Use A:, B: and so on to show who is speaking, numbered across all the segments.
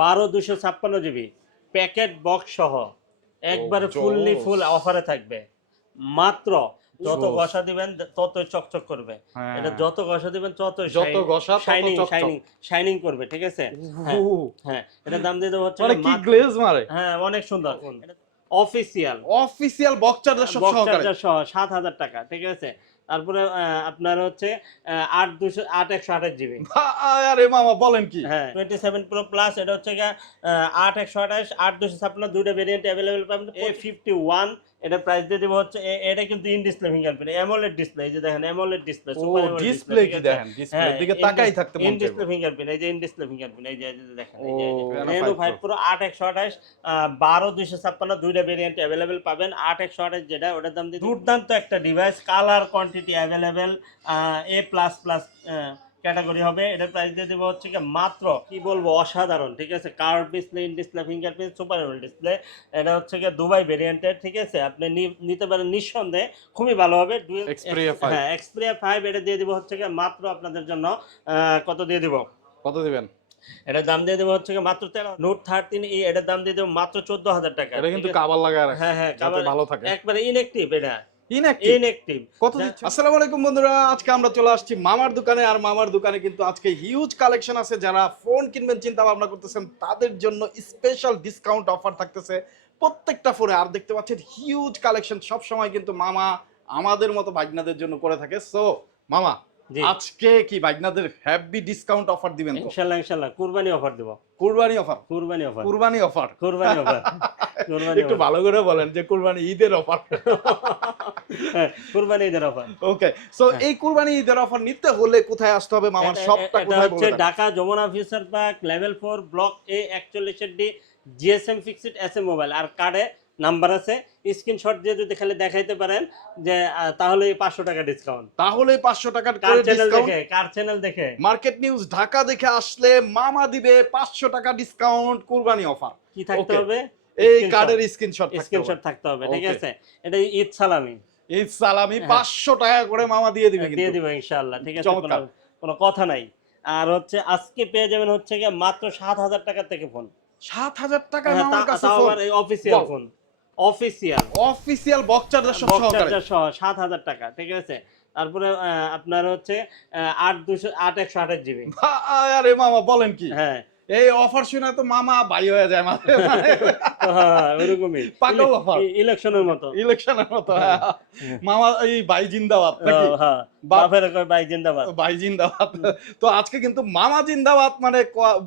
A: বারো দুশো ছাপ্পান্ন জিবি। প্যাকেট বক্স সহ একবারে ফুললি ফুল অফারে থাকবে। মাত্র যত। ঘষা দিবেন ততই চকচক করবে।
B: হ্যাঁ।
A: এটা যত ঘষা দিবেন তত
B: যত ঘষা
A: শাইনিং শাইনিং শাইনিং করবে ঠিক আছে? হ্যাঁ হ্যাঁ। এটার দাম দিয়ে দেবো হচ্ছে
B: মানে কি গ্লেজ মারে?
A: হ্যাঁ অনেক সুন্দর। অফিসিয়াল
B: অফিসিয়াল বক্স চার্জার সব সহকারে।
A: চার্জার সহ সাত হাজার টাকা ঠিক আছে? তারপরে আপনার হচ্ছে আহ, আট দুশো আট একশো আঠাশ জিবি।
B: আরে মামা বলেন কি?
A: হ্যাঁ। টোয়েন্টি সেভেন প্রো প্লাস এটা হচ্ছে গিয়ে, আট একশো আঠাশ আট দুশো ছাপ্পান্ন দুটো ভেরিয়েন্ট অ্যাভেলেবেল পাবেন। এ ফিফটি ওয়ান এটা প্রাইস দিয়ে দেবো হচ্ছে এটা কিন্তু in display fingerprint AMOLED display এই যে দেখেন অ্যামোলেড ডিসপ্লে
B: ও ডিসপ্লে কি দেখেন? ডিসপ্লে দিকে তাকাই থাকতে
A: ইন ডিসপ্লে
B: চাইবে।
A: ফিঙ্গারপ্রিন্ট এই যে ইন ডিসপ্লে ফিঙ্গারপ্রিন্ট এই যে এই যে দেখেন এই যে রেনো
B: 5
A: ফাইভ প্রো আট একশো আঠাশ বারো দুইশো ছাপ্পান্ন দুইটা ভেরিয়েন্ট অ্যাভেলেবেল পাবেন। আট একশো আঠাশ যেটা ওটার দাম দিয়ে দুর্দান্ত একটা device colour quantity available A plus plus category হবে। এটার প্রাইস দিয়ে দেবো হচ্ছে কি মাত্র কি বলব অসাধারণ ঠিক আছে? Curve display in display fingerprint super display এটা হচ্ছে কি দুবাই ভেরিয়েন্টের ঠিক আছে? আপনি নিতে পারেন নিঃসন্দেহে খুবই ভালো হবে। Dual-
B: Xperia 5
A: হ্যাঁ এক্সপ্রিয়া ফাইভ এটা দিয়ে দিব হচ্ছে কি মাত্র আপনাদের জন্য কত দিয়ে দিব?
B: কত দিবেন?
A: এটার দাম দিয়ে দেবো হচ্ছে মাত্র তেরো নোট থার্টিন এটার দাম দিয়ে দেবো মাত্র চোদ্দ হাজার টাকা
B: এটা কিন্তু কাবার রাখে
A: হ্যাঁ হ্যাঁ কাবার-
B: ভালো থাকে।
A: একবারে ইনএক্টিভ এটা।
B: ইনঅ্যাক্টিভ
A: ইনএক্টিভ
B: কত দিচ্ছে? আসসালামু আলাইকুম বন্ধুরা আজকে আমরা চলে আসছি মামার দোকানে আর মামার দোকানে কিন্তু আজকে হিউজ কালেকশন আছে। যারা ফোন কিনবেন চিন্তা ভাবনা করতেছেন তাদের জন্য স্পেশাল ডিসকাউন্ট অফার থাকতেছে প্রত্যেকটা ফোনে আর দেখতে পাচ্ছেন হিউজ কালেকশন সব সময় কিন্তু মামা আমাদের মতো ভাগনাদের জন্য করে থাকে। সো মামা আজকে কি বাগনাদের হ্যাপি ডিসকাউন্ট অফার দিবেন তো?
A: ইনশাল্লাহ ইনশাল্লাহ। কুরবানি অফার দেবো।
B: কুরবানি অফার
A: কুরবানি অফার
B: কুরবানি অফার
A: কুরবানি অফার কুরবানি
B: একটু ভালো করে বলেন যে কুরবানি ঈদের অফার
A: হ্যাঁ, কুরবানি ঈদের অফার
B: ওকে সো। এই কুরবানি ঈদের অফার নিতে হলে কোথায় আসতে হবে মামার সবটা কোথায়
A: হচ্ছে Dhaka Jamuna future park level four block A একচল্লিশের D GSM fixed S M mobile আর কার্ডে নাম্বার আছে স্ক্রিনশট দিয়ে যদি খালি দেখাইতে পারেন যে তাহলে পাঁচশো টাকা ডিসকাউন্ট
B: তাহলে পাঁচশো টাকার
A: কার চ্যানেল দেখে কার চ্যানেল দেখে?
B: মার্কেট নিউজ ঢাকা দেখে আসলে মামা দিবে পাঁচশো টাকা ডিসকাউন্ট কুরবানি অফার
A: কি থাকতে হবে?
B: এই কার্ডের স্ক্রিনশট
A: স্ক্রিনশট থাকতে হবে। ঠিক আছে? এটা ঈদ সালামি।
B: এই সালামি
A: হ্যাঁ।
B: পাঁচশো টাকা করে মামা দিয়ে দিবে
A: দিয়ে
B: কিন্তু।
A: দিব ইনশাআল্লাহ ঠিক আছে? কোনো- কথা নাই। আর হচ্ছে আজকে পেয়ে যাবেন হচ্ছে মাত্র সাত হাজার টাকা থেকে ফোন
B: সাত হাজার টাকা
A: হ্যাঁ,
B: মামার কাছে
A: এই official phone official
B: official box charger
A: সহ
B: সহকারে।
A: চার্জার সহ সাত হাজার টাকা ঠিক আছে? তারপরে আহ, আপনার হচ্ছে আহ, আট দুশো আট একশো আঠাশ জিবি।
B: আরে মামা বলেন কি?
A: হ্যাঁ।
B: এই অফার শুনে তো মামা বাই হয়ে যায় মাঝে
A: হ্যাঁ,
B: পাগল offer।
A: ইলেকশনের মতো।
B: ইলেকশনের মতো হ্যাঁ। মামা এই বাই জিন্দাবাদ
A: হ্যাঁ। বাপের ভাই জিন্দাবাদ।
B: ভাই জিন্দাবাদ। তো আজকে কিন্তু মামা জিন্দাবাদ মানে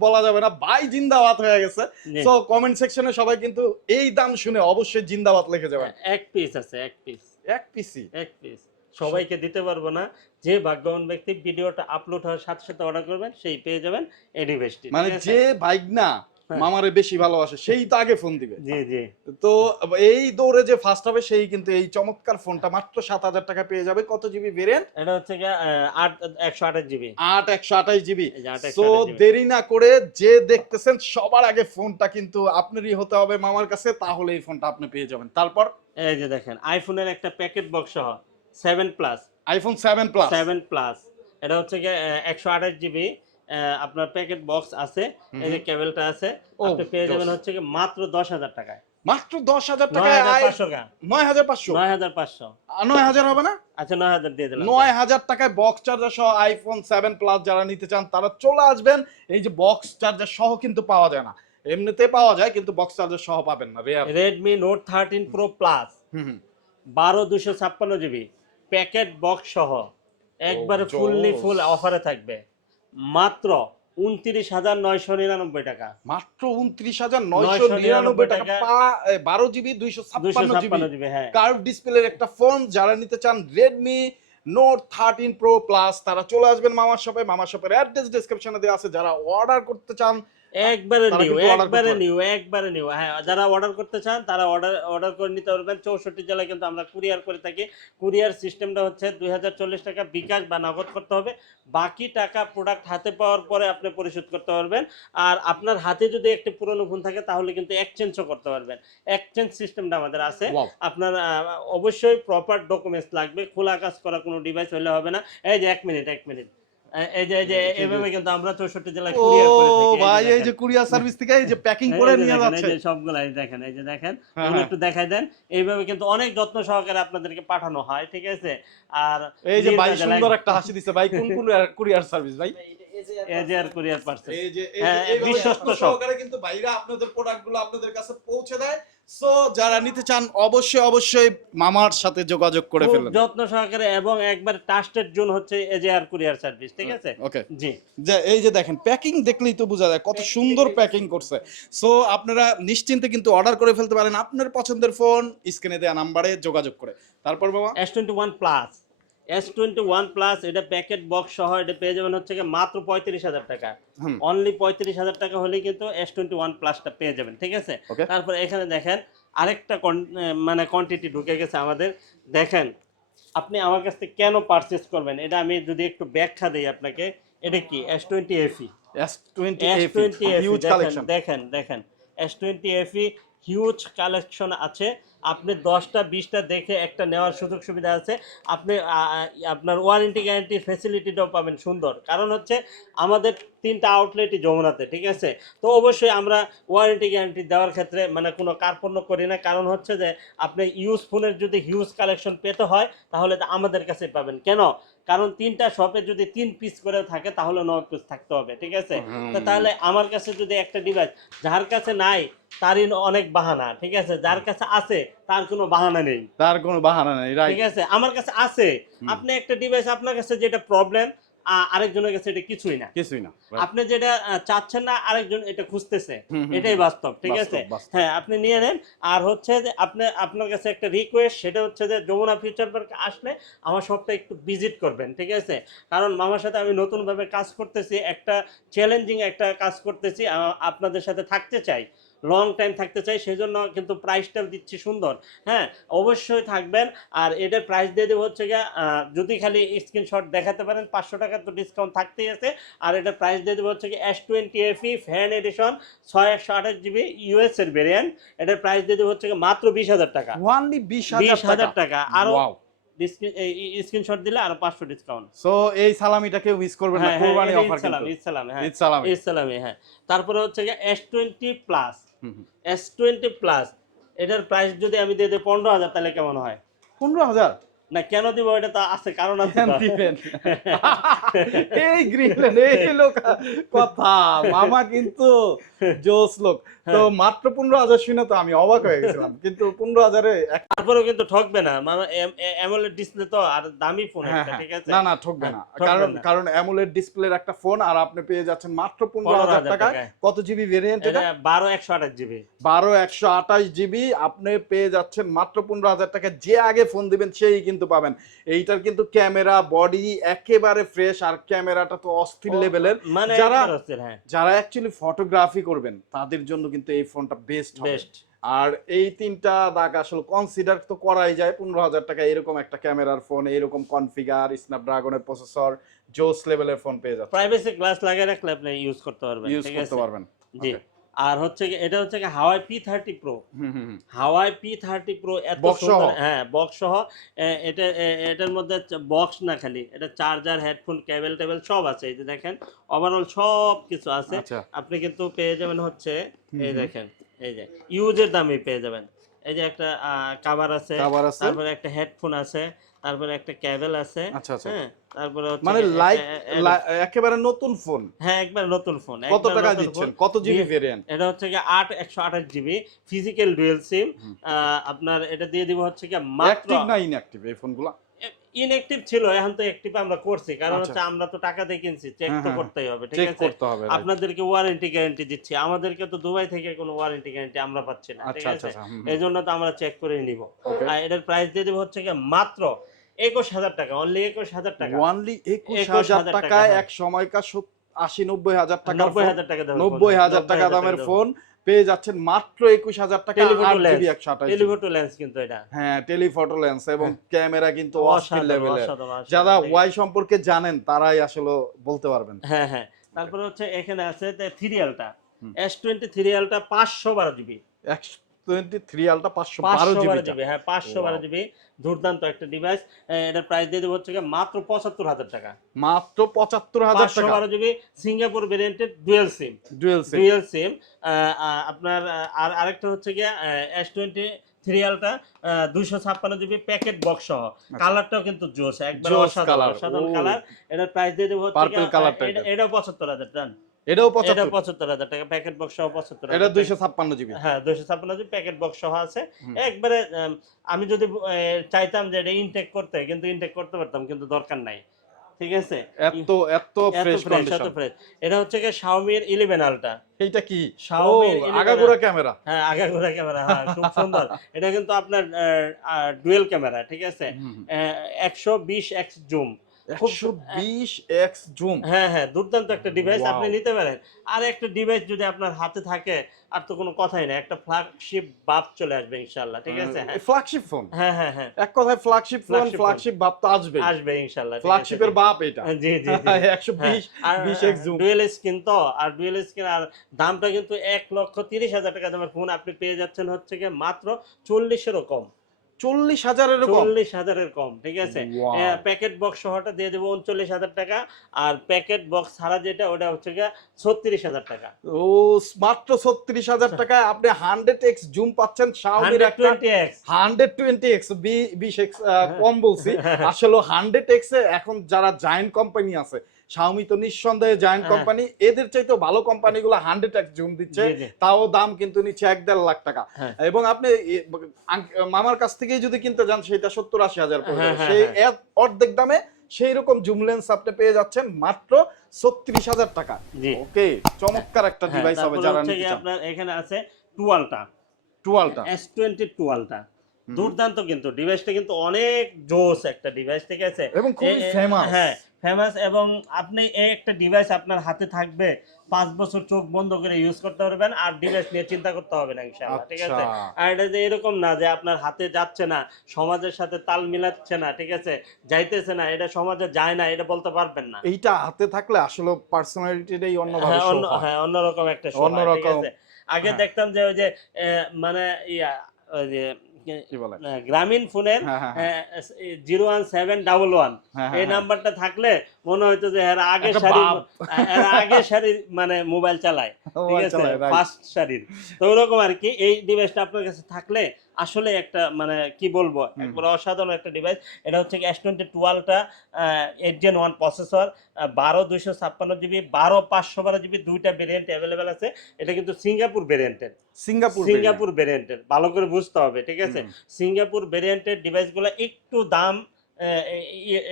B: বলা যাবে না ভাই জিন্দাবাদ হয়ে গেছে। তো কমেন্ট সেকশনে সবাই কিন্তু এই দাম শুনে অবশ্যই জিন্দাবাদ লিখে যাবেন।
A: এক পিস আছে এক পিস
B: এক পিসি
A: এক পিস সবাইকে দিতে পারব না। যে ভাগ্যবান ব্যক্তি ভিডিওটা আপলোড হওয়ার সাথে সাথে অর্ডার করবেন সেই পেয়ে যাবেন এডি বেস্টি
B: মানে যে বাইক না
A: হ্যাঁ।
B: মামারে বেশি ভালোবাসে সেই তো আগে ফোন দিবে।
A: জি জি।
B: তো এই দৌড়ে যে ফার্স্ট হবে সেই কিন্তু এই চমৎকার ফোনটা মাত্র সাত হাজার টাকা পেয়ে যাবে। কত জিবি ভেরিয়েন্ট
A: এটা হচ্ছে আট একশো আঠাশ জিবি
B: আট একশো আঠাশ জিবি
A: জিবি।
B: দেরি না করে যে দেখতেছেন সবার আগে ফোনটা কিন্তু আপনারই হতে হবে মামার কাছে তাহলে এই ফোনটা আপনি পেয়ে যাবেন। তারপর?
A: এই যে দেখেন আইফোনের একটা প্যাকেট বক্স সহ। Seven plus.
B: IPhone seven plus
A: seven plus. এটা হচ্ছে গিয়ে একশো আঠাশ জিবি আপনার প্যাকেট বক্স আছে এই যে কেবলটা আছে আপনি পেয়ে যাবেন হচ্ছে গিয়ে মাত্র দশ হাজার টাকায়।
B: মাত্র দশ হাজার টাকায়
A: পাঁচশো
B: নয় হাজার পাঁচশো?
A: নয় হাজার পাঁচশো।
B: নয় হাজার হবে না?
A: আচ্ছা নয় হাজার দিয়ে দিলাম।
B: নয় হাজার টাকায় বক্স চার্জার সহ আইফোন সেভেন প্লাস যারা নিতে চান তারা চলে আসবেন। এই যে বক্স চার্জার সহ কিন্তু পাওয়া যায় না। এমনিতে পাওয়া যায় কিন্তু বক্স চার্জার সহ পাবেন না
A: Redmi note thirteen pro plus বারো দুশো ছাপ্পান্ন জিবি প্যাকেট বক্স সহ একবারে ফুললি ফুল অফারে থাকবে। মাত্র উনত্রিশ হাজার নয়শো নিরানব্বই টাকা।
B: মাত্র উনত্রিশ হাজার নয়শো নিরানব্বই টাকা বারো জিবি দুইশো
A: দুশো
B: ছাপ্পান্ন জিবি
A: ছাপ্পান্ন জিবি। হ্যাঁ।
B: কার্ভ ডিসপ্লের একটা ফোন যারা নিতে চান Redmi note thirteen pro plus তারা চলে আসবেন মামার শপে মামার শপের অ্যাড্রেস ডিসক্রিপশনে দেওয়া আছে। যারা অর্ডার করতে চান
A: একবারে নিউ একবারে। নিউ একবারে নিউ। হ্যাঁ যারা অর্ডার করতে চান তারা অর্ডার অর্ডার করে নিতে পারবেন। চৌষট্টি জেলায় কিন্তু আমরা কুরিয়ার করে থাকি। কুরিয়ার সিস্টেমটা হচ্ছে দুই হাজার চল্লিশ টাকা বিকাশ বা নগদ করতে হবে। বাকি টাকা প্রোডাক্ট হাতে পাওয়ার পরে আপনি পরিশোধ করতে পারবেন। আর আপনার হাতে যদি একটি পুরনো ফোন থাকে তাহলে কিন্তু এক্সচেঞ্জও করতে পারবেন। এক্সচেঞ্জ সিস্টেমটা আমাদের আছে। আপনার অবশ্যই প্রপার ডকুমেন্টস লাগবে। খোলা কাজ করা কোনো ডিভাইস হলে হবে না। এই যে এক মিনিট এক মিনিট এই যে এই যে
B: জি, জি।
A: এভাবে কিন্তু আমরা চৌষট্টি জেলায় কুরিয়ার করে থাকি।
B: ভাই এই যে কুরিয়ার সার্ভিস থেকে এই যে প্যাকিং করে নিয়ে
A: দেখেন, এই যে দেখেন এই যে দেখেন
B: হ্যাঁ,
A: এগুলো
B: হ্যাঁ।
A: একটু দেখাই দেন। এইভাবে কিন্তু অনেক যত্ন সহকারে আপনাদেরকে পাঠানো হয় ঠিক আছে? আর
B: এই যে ভাই সুন্দর একটা হাসি দিছে ভাই কোন কোন কুরিয়ার সার্ভিস ভাই?
A: AGR courier parcel. হ্যাঁ, বিশ্বস্ত
B: সহকারে কিন্তু ভাইরা আপনাদের প্রোডাক্টগুলো আপনাদের কাছে পৌঁছে দেয়। সো যারা নিতে চান অবশ্যই অবশ্যই মামার সাথে যোগাযোগ করে ফেলুন।
A: যত্ন সহকারে এবং একবার ট্রাস্টেড জোন হচ্ছে এজিআর কুরিয়ার সার্ভিস ঠিক আছে?
B: ওকে
A: জি।
B: যে এই যে দেখেন প্যাকিং দেখলেই তো বোঝা যায় কত সুন্দর প্যাকিং করছে। সো আপনারা নিশ্চিন্তে কিন্তু অর্ডার করে ফেলতে পারেন। আপনার পছন্দের ফোন স্ক্রিনে দেওয়া নাম্বারে যোগাযোগ করে। তারপর বাবা
A: S twenty one plus S twenty one plus এটা প্যাকেট বক্স সহ এটা পেয়ে যাবেন হচ্ছে গিয়ে মাত্র পঁয়ত্রিশ হাজার টাকা। অনলি পঁয়ত্রিশ হাজার টাকা হলেই কিন্তু এস টোয়েন্টি ওয়ান প্লাসটা পেয়ে যাবেন ঠিক আছে? তারপর এখানে দেখেন আরেকটা মানে কোয়ান্টিটি ঢুকে গেছে আমাদের। দেখেন আপনি আমার কাছ থেকে কেন পারচেস করবেন? এটা আমি যদি একটু ব্যাখ্যা দিই আপনাকে এটা কি? S twenty FE
B: S twenty
A: S twenty দেখেন দেখেন S twenty FE huge collection আছে। আপনি দশটা বিশটা দেখে একটা নেওয়ার সুযোগ সুবিধা আছে। আপনি আপনার ওয়ারেন্টি গ্যারান্টি ফেসিলিটিটাও পাবেন সুন্দর। কারণ হচ্ছে আমাদের তিনটা আউটলেটই যমুনাতে ঠিক আছে? তো অবশ্যই আমরা ওয়ারেন্টি গ্যারেন্টি দেওয়ার ক্ষেত্রে মানে কোনো কার্পণ্য করি না। কারণ হচ্ছে যে আপনি ইউজ ফোনের যদি হিউজ কালেকশন পেতে হয় তাহলে তা আমাদের কাছে পাবেন। কেন? কারণ তিনটা শপে যদি তিন পিস করে থাকে তাহলে নয় পিস থাকতে হবে ঠিক আছে? তাহলে আমার কাছে যদি একটা ডিভাইস যার কাছে নাই তারই অনেক বাহানা ঠিক আছে? যার কাছে আছে তার কোনো বাহানা নেই।
B: তার কোনো বাহানা নেই
A: ঠিক আছে? আমার কাছে আছে। আপনি একটা ডিভাইস আপনার কাছে যেটা প্রবলেম আরেকজনের কাছে এটা কিছুই না।
B: কিছুই না
A: আপনি যেটা চাচ্ছেন না আরেকজন এটা খুঁজতেছে। এটাই বাস্তব ঠিক আছে? হ্যাঁ আপনি নিয়ে নেন। আর হচ্ছে যে আপনি আপনার কাছে একটা রিকোয়েস্ট সেটা হচ্ছে যে যমুনা ফিউচার পার্কে আসলে আমার শপটা একটু ভিজিট করবেন ঠিক আছে? কারণ মামার সাথে আমি নতুনভাবে কাজ করতেছি একটা চ্যালেঞ্জিং একটা কাজ করতেছি আপনাদের সাথে থাকতে চাই। লং টাইম থাকতে চাই সেই জন্য কিন্তু প্রাইসটাও দিচ্ছি সুন্দর। হ্যাঁ অবশ্যই থাকবেন। আর এটার প্রাইস দিয়ে দেবো হচ্ছে গিয়ে আহ, যদি খালি স্ক্রিনশট দেখাতে পারেন পাঁচশো টাকা তো ডিসকাউন্ট থাকতেই আছে। আর এটার প্রাইস দিয়ে দেবো হচ্ছে কি S twenty FE fan edition ছয় একশো আঠাশ জিবি ইউএস এর ভেরিয়েন্ট এটার প্রাইস দিয়ে দেবো হচ্ছে মাত্র বিশ হাজার টাকা।
B: ওয়ানলি বিশ
A: বিশ
B: হাজার টাকা।
A: টাকা। আরও
B: Wow.
A: স্ক্রিনশট দিলে আরও পাঁচশো ডিসকাউন্ট
B: সো এই সালামিটা কেউ মিস করবেন না
A: হ্যাঁ হ্যাঁ
B: কোরবানি অফার কিন্তু।
A: ইসলাম হ্যাঁ।
B: ঈদ সালামি।
A: ইসলামে হ্যাঁ। তারপরে হচ্ছে S twenty plus
B: hmm, hmm.
A: S twenty plus এটার প্রাইস যদি আমি দিয়ে দিই পনেরো হাজার তাহলে কেমন হয়?
B: পনেরো হাজার?
A: না কেন দিব এটা তো আছে কারণ আছে
B: দিবেন? এই এই লোক কথা মামা কিন্তু জোস লোক। তো মাত্র পনেরো হাজার শুনে তো আমি অবাক হয়ে গেছিলাম। কিন্তু পনেরো হাজারে
A: তারপরেও কিন্তু ঠকবে না। মানে অ্যামোলেড ডিসপ্লে তো আর দামি ফোন
B: হ্যাঁ, হ্যাঁ।
A: ঠিক আছে?
B: না না ঠকবে না।
A: হ্যাঁ,
B: কারণ কারণ অ্যামুলেট ডিসপ্লের একটা ফোন আর আপনি পেয়ে যাচ্ছেন মাত্র পনেরো হাজার টাকায়। কত জিবি ভেরিয়েন্ট
A: এটা? বারো একশো আঠাশ জিবি
B: বারো একশো আঠাশ জিবি আপনি পেয়ে যাচ্ছেন মাত্র পনেরো হাজার টাকা যে আগে ফোন দিবেন সেই কিন্তু পাবেন। এইটার কিন্তু ক্যামেরা বডি একেবারে ফ্রেশ আর ক্যামেরাটা তো অস্থির লেভেলের
A: মানে
B: যারা
A: হ্যাঁ।
B: যারা অ্যাকচুয়ালি ফটোগ্রাফি করবেন তাদের জন্য কিন্তু এই ফোনটা বেস্ট
A: বেস্ট
B: আর এই তিনটা দাগ আসলে কনসিডার তো করাই যায়। পনেরো হাজার টাকা এরকম একটা ক্যামেরার ফোন এরকম কনফিগার স্ন্যাপড্রাগনের প্রসেসর জোস লেভেলের ফোন পেয়ে যাচ্ছে
A: প্রাইভেসি গ্লাস লাগিয়ে রাখলে আপনি ইউজ করতে পারবেন
B: ইউজ করতে পারবেন।
A: জি. আর হচ্ছে এটা হচ্ছে Huawei P thirty pro
B: hmm hmm hmm.
A: Huawei P thirty pro এত সুন্দর। হ্যাঁ বক্স সহ। এটা এটার মধ্যে বক্স না খালি এটা চার্জার হেডফোন কেবল টেবল সব আছে। এই যে দেখেন ওভারঅল সব কিছু আছে।
B: আচ্ছা।
A: আপনি কিন্তু পেয়ে যাবেন হচ্ছে এই দেখেন এই যে ইউজের দামে পেয়ে যাবেন। এই যে একটা কাভার আছে। তারপরে একটা হেডফোন আছে। তারপরে একটা ক্যাবেল আছে
B: আচ্ছা আচ্ছা।
A: হ্যাঁ? তারপরে
B: মানে লাইক একেবারে নতুন ফোন।
A: হ্যাঁ একবার নতুন ফোন
B: কত টাকা দিচ্ছেন? কত জিবি ভেরিয়েন্ট
A: এটা হচ্ছে কি আট একশো আঠাশ জিবি ফিজিক্যাল ডুয়েল সিম। আপনার এটা দিয়ে দিব হচ্ছে কি মাত্র
B: অ্যাক্টিভ না ইনঅ্যাক্টিভ এই ফোনগুলো?
A: ইনঅ্যাক্টিভ ছিল এখন তো অ্যাক্টিভ আমরা করছি। কারণ
B: আচ্ছা।
A: হচ্ছে আমরা তো টাকা দিয়ে কিনছি চেক
B: হ্যাঁ,
A: তো
B: হ্যাঁ,
A: করতেই হবে ঠিক আছে. আপনাদেরকে ওয়ারেন্টি গ্যারান্টি দিচ্ছি। আমাদেরকে তো দুবাই থেকে কোনো ওয়ারেন্টি গ্যারান্টি আমরা পাচ্ছি না ঠিক
B: আচ্ছা
A: আছে?
B: আচ্ছা
A: এই জন্য তো আমরা চেক করে নিব। আর এটার প্রাইস দিয়ে দেবো হচ্ছে কি মাত্র একুশ হাজার টাকা অনলি একুশ হাজার টাকা।
B: ওয়ানলি একুশ হাজার
A: টাকা,
B: টাকায়
A: হ্যাঁ।
B: এক সময়কার আশি নব্বই হাজার টাকার
A: নব্বই হাজার টাকা
B: নব্বই হাজার টাকা
A: 90,000
B: দামের
A: দামের
B: ফোন পেয়ে যাচ্ছেন মাত্র একুশ হাজার টাকা
A: টেলিফোটো লেন্স কিন্তু এটা।
B: হ্যাঁ টেলিফটো লেন্স এবং ক্যামেরা কিন্তু অস্থির লেভেলের যারা ওয়াই সম্পর্কে জানেন তারাই আসলে বলতে পারবেন।
A: হ্যাঁ হ্যাঁ। তারপরে হচ্ছে এখানে আছে
B: থ্রিয়ালটা।
A: এস টোয়েন্টি থ্রিয়ালটা পাঁচশো বারো জিবি।
B: টোয়েন্টি থ্রি আলটা পাঁচশো বারো জিবি
A: হ্যাঁ পাঁচশো বারো জিবি দুর্দান্ত একটা ডিভাইস এটার প্রাইস দিয়ে দেবো হচ্ছে মাত্র পঁচাত্তর হাজার টাকা।
B: মাত্র পঁচাত্তর হাজার টাকা।
A: বারো জিবি সিঙ্গাপুর ভেরিয়েন্টের dual SIM
B: dual SIM
A: dual SIM আপনার আর আরেকটা হচ্ছে গিয়ে এস টোয়েন্টি থ্রি আলটা দুইশো ছাপ্পান্ন জিবি প্যাকেট বক্স সহ। কালারটাও কিন্তু জোস একবার অসাধারণ অসাধারণ কালার এটার প্রাইস দিয়ে দেবো। এটাও পঁচাত্তর হাজার টান
B: এটাও
A: এটা
B: পঁচাত্তর।
A: হাজার টাকা প্যাকেট বক্স সহ পঁচাত্তর
B: এটা দুইশো ছাপ্পান্ন জিবি
A: হ্যাঁ দুইশো ছাপ্পান্ন জিবি প্যাকেট বক্স সহ আছে। একবারে আমি যদি চাইতাম যে এটা ইনটেক করতে কিন্তু ইনটেক করতে পারতাম কিন্তু দরকার নাই। ঠিক আছে?
B: এত এত ফ্রেশ কন্ডিশন
A: এটা হচ্ছে কি Xiaomi 11 আলটা
B: এইটা কি?
A: Xiaomi
B: ও আগাগোড়া ক্যামেরা
A: হ্যাঁ আগে ক্যামেরা হ্যাঁ খুব সুন্দর। এটা কিন্তু আপনার ডুয়েল ক্যামেরা ঠিক আছে? একশো বিশ এক্স জুম
B: জুম
A: হ্যাঁ হ্যাঁ দুর্দান্ত একটা ডিভাইস আপনি নিতে পারেন। আর একটা ডিভাইস যদি আপনার হাতে থাকে আর তো কোনো কথাই একটা ফ্ল্যাগশিপ বাপ চলে আসবে ঠিক আছে? হ্যাঁ।
B: ফ্ল্যাগশিপ ফোন
A: হ্যাঁ হ্যাঁ হ্যাঁ।
B: এক কথায় ফ্ল্যাগশিপ ফোন ফ্ল্যাগশিপ বাপ তো আসবে
A: আসবে
B: ফ্ল্যাগশিপের বাপ এটা।
A: জি জি
B: জুম
A: ডুয়েল স্ক্রিন তো আর ডুয়েল স্ক্রিন আর দামটা কিন্তু এক লক্ষ তিরিশ হাজার টাকা দামের ফোন আপনি পেয়ে যাচ্ছেন হচ্ছে গিয়ে মাত্র চল্লিশেরও কম।
B: চল্লিশ হাজারের কম।
A: চল্লিশ হাজারের কম ঠিক আছে? প্যাকেট বক্স সহটা দিয়ে দেবো উনচল্লিশ হাজার টাকা আর প্যাকেট বক্স ছাড়া যেটা ওটা হচ্ছে গিয়ে ছত্রিশ হাজার টাকা।
B: ও মাত্র ছত্রিশ হাজার টাকায় আপনি হান্ড্রেড এক্স জুম পাচ্ছেন শাওমির
A: হান্ড্রেড টোয়েন্টি এক্স।
B: এক্স বিশ এক্স কম বলছি। আসলে হান্ড্রেড এক্স এ এখন যারা জায়েন্ট কোম্পানি আছে শাওমি তো নিঃসন্দেহে জায়েন্ট
A: হ্যাঁ।
B: কোম্পানি এদের চাইতে ভালো কোম্পানিগুলো হান্ড্রেড এক্স জুম দিচ্ছে। তাও দাম কিন্তু নিচ্ছে এক দেড় লাখ টাকা।
A: হ্যাঁ।
B: এবং আপনি মামার কাছ থেকেই যদি কিনতে যান সেটা সত্তর আশি হাজার
A: হ্যাঁ,
B: সেই। অর্ধেক দামে সেই রকম জুম লেন্স আপনি পেয়ে যাচ্ছেন মাত্র ছত্রিশ হাজার টাকা। ওকে চমৎকার একটা ডিভাইস হবে যারা
A: আপনার এখানে আছে টুয়ালটা।
B: টুয়েলটা।
A: S twenty টুয়ালটা। দুর্দান্ত কিন্তু। ডিভাইসটা কিন্তু অনেক জোস একটা ডিভাইস ঠিক আছে?
B: এবং খুবই ফেমাস
A: হ্যাঁ ফেমাস এবং আপনি এই একটা ডিভাইস আপনার হাতে থাকবে পাঁচ বছর চোখ বন্ধ করে ইউজ করতে পারবেন আর ডিভাইস নিয়ে চিন্তা করতে হবে না ইনশাআল্লাহ ঠিক আছে
B: আচ্ছা।
A: আর এটা যে এরকম না যে আপনার হাতে যাচ্ছে না সমাজের সাথে তাল মিলাচ্ছে না ঠিক আছে যাইতেছে না এটা সমাজে যায় না এটা বলতে পারবেন না
B: এইটা হাতে থাকলে আসলে পার্সোনালিটিটাই অন্যভাবে
A: হ্যাঁ অন্য
B: হয়।
A: অন্যরকম একটা
B: অন্যরকম,
A: আগে
B: হ্যাঁ।
A: দেখতাম যে ওই যে মানে ইয়া ওই যে গ্রামীণ ফোনের
B: হ্যাঁ, হ্যাঁ, হ্যাঁ।
A: Zero one seven double one. এই নাম্বারটা থাকলে মনে হইতো যে এরা আগে
B: বাপ।
A: এরা আগে সারির মানে মোবাইল চালায় ঠিক আছে. ফার্স্ট সারির তো ওরকম আর কি এই ডিভাইসটা আপনার কাছে থাকলে আসলে একটা মানে কি বলব। একবার অসাধারণ একটা ডিভাইস এটা হচ্ছে এস টোয়েন্টি টুয়েলভটা এইট জেন ওয়ান প্রসেসর বারো দুইশো ছাপ্পান্ন জিবি বারো পাঁচশো বারো জিবি দুইটা ভেরিয়েন্ট অ্যাভেলেবেল আছে এটা কিন্তু সিঙ্গাপুর ভেরিয়েন্টের
B: সিঙ্গাপুর
A: সিঙ্গাপুর ভেরিয়েন্টের ভালো করে বুঝতে হবে ঠিক আছে। সিঙ্গাপুর ভেরিয়েন্টের ডিভাইসগুলো একটু দাম